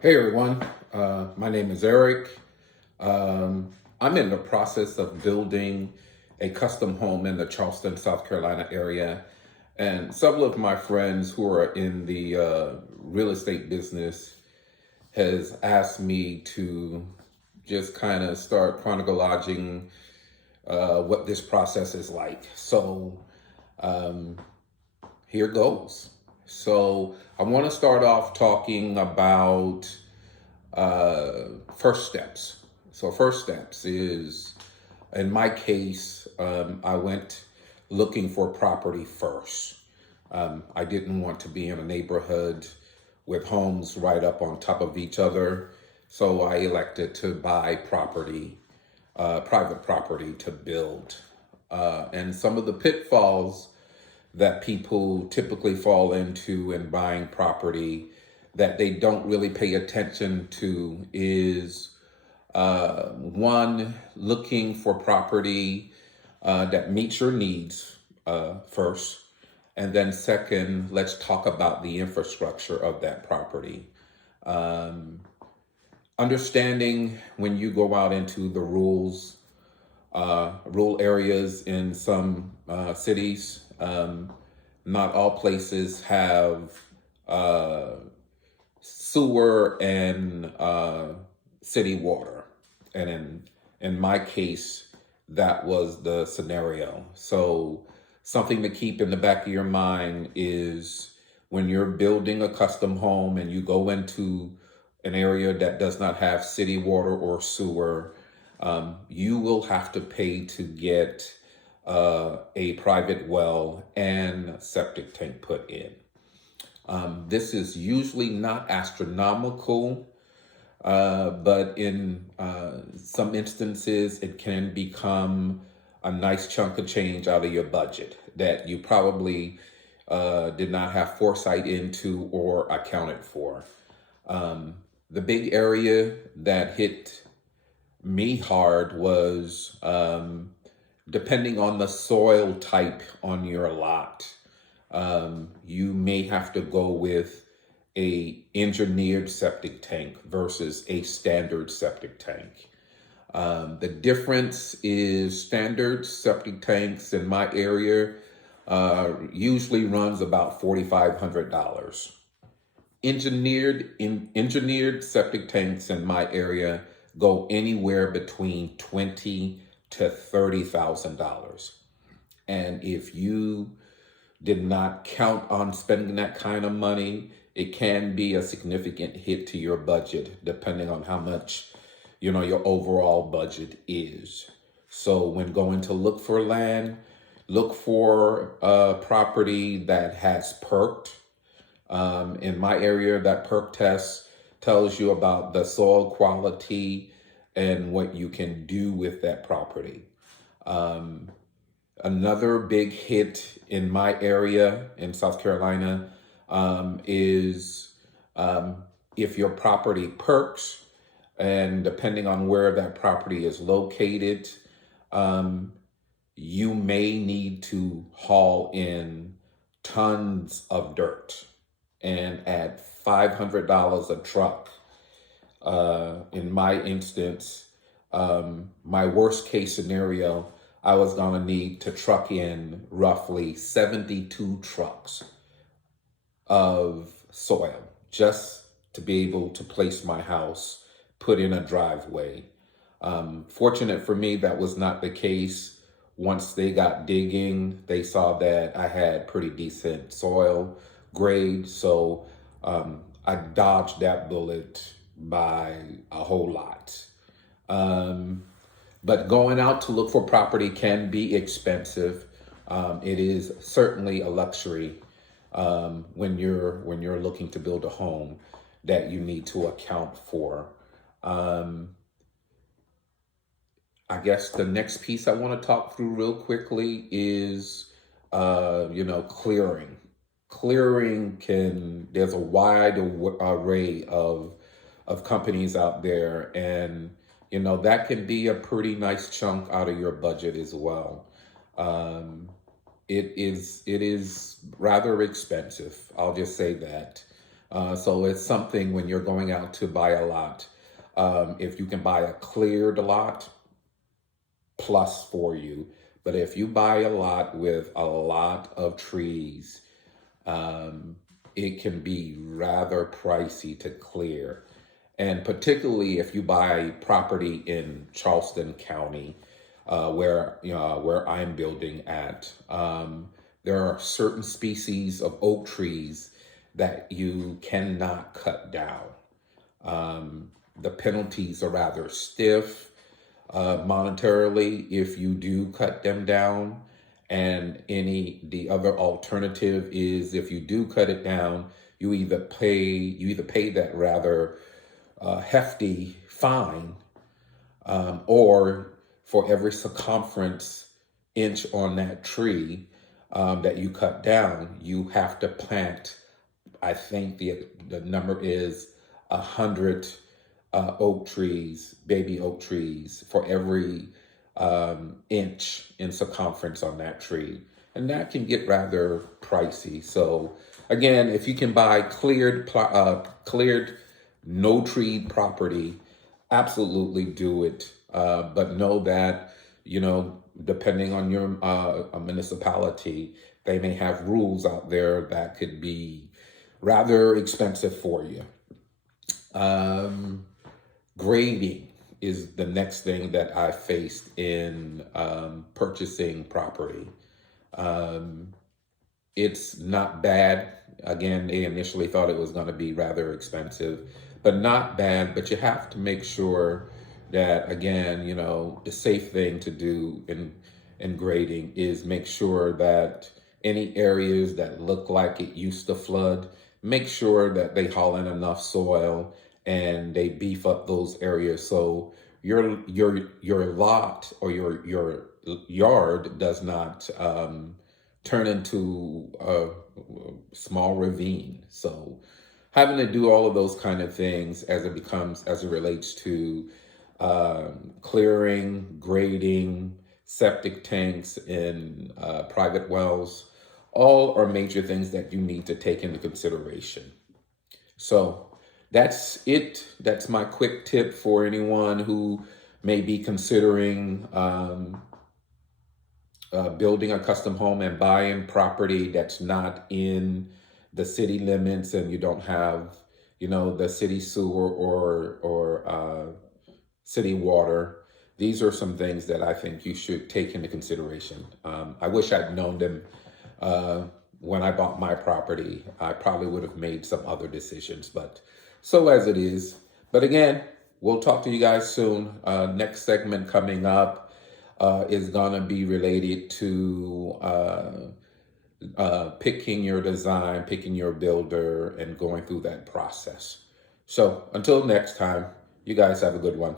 Hey everyone, my name is Eric. I'm in the process of building a custom home in the Charleston, South Carolina area. And several of my friends who are in the real estate business has asked me to just kind of start chronologing what this process is like. So um, here goes. So I want to start off talking about first steps. So, first steps is, in my case, I went looking for property first. I didn't want to be in a neighborhood with homes right up on top of each other. So I elected to buy property, private property to build. And some of the pitfalls that people typically fall into in buying property that they don't really pay attention to is one, looking for property that meets your needs first. And then second, let's talk about the infrastructure of that property. Um, Understanding when you go out into the rural areas in some cities, not all places have uh, sewer and city water. And in my case, that was the scenario. So something to keep in the back of your mind is when you're building a custom home and you go into an area that does not have city water or sewer, you will have to pay to get a private well and septic tank put in. This is usually not astronomical, but in some instances, it can become a nice chunk of change out of your budget that you probably did not have foresight into or accounted for. The big area that hit me hard was depending on the soil type on your lot. You may have to go with a engineered septic tank versus a standard septic tank. The difference is standard septic tanks in my area usually runs about $4,500. Engineered septic tanks in my area go anywhere between $20,000 to $30,000. And if you did not count on spending that kind of money, it can be a significant hit to your budget, depending on how much, your overall budget is. So when going to look for land, look for a property that has perked. In my area, that perk test tells you about the soil quality and what you can do with that property. Um, Another big hit in my area in South Carolina is if your property perks, and depending on where that property is located, um, you may need to haul in tons of dirt. And at $500 a truck, in my instance, my worst case scenario, I was going to need to truck in roughly 72 trucks of soil just to be able to place my house, put in a driveway. Fortunate for me, that was not the case. Once they got digging, they saw that I had pretty decent soil grade, so I dodged that bullet by a whole lot. But going out to look for property can be expensive. It is certainly a luxury when you're looking to build a home that you need to account for. Um, I guess the next piece I want to talk through real quickly is, clearing. There's a wide array of companies out there, and, that can be a pretty nice chunk out of your budget as well. It is rather expensive. I'll just say that. So it's something when you're going out to buy a lot. If you can buy a cleared lot, plus for you. But if you buy a lot with a lot of trees, um, it can be rather pricey to clear. And particularly if you buy property in Charleston County, where I'm building at, there are certain species of oak trees that you cannot cut down. The penalties are rather stiff monetarily if you do cut them down. And the other alternative is if you do cut it down, you either pay that rather hefty fine, or for every circumference inch on that tree that you cut down, you have to plant. I think the number is 100 oak trees, baby oak trees, for every inch in circumference on that tree. And that can get rather pricey. So again, if you can buy cleared, no tree property, absolutely do it. But know that, depending on your municipality, they may have rules out there that could be rather expensive for you. Grading is the next thing that I faced in purchasing property. It's not bad. Again, they initially thought it was going to be rather expensive, but not bad. But you have to make sure that, again, the safe thing to do in grading is make sure that any areas that look like it used to flood, make sure that they haul in enough soil and they beef up those areas so your lot or your yard does not turn into a small ravine. So having to do all of those kind of things as it relates to clearing, grading, septic tanks, and private wells, all are major things that you need to take into consideration. So that's it. That's my quick tip for anyone who may be considering building a custom home and buying property that's not in the city limits, and you don't have, the city sewer or city water. These are some things that I think you should take into consideration. I wish I'd known them when I bought my property. I probably would have made some other decisions, but so as it is. But again, we'll talk to you guys soon. Next segment coming up is going to be related to picking your design, picking your builder, and going through that process. So until next time, you guys have a good one.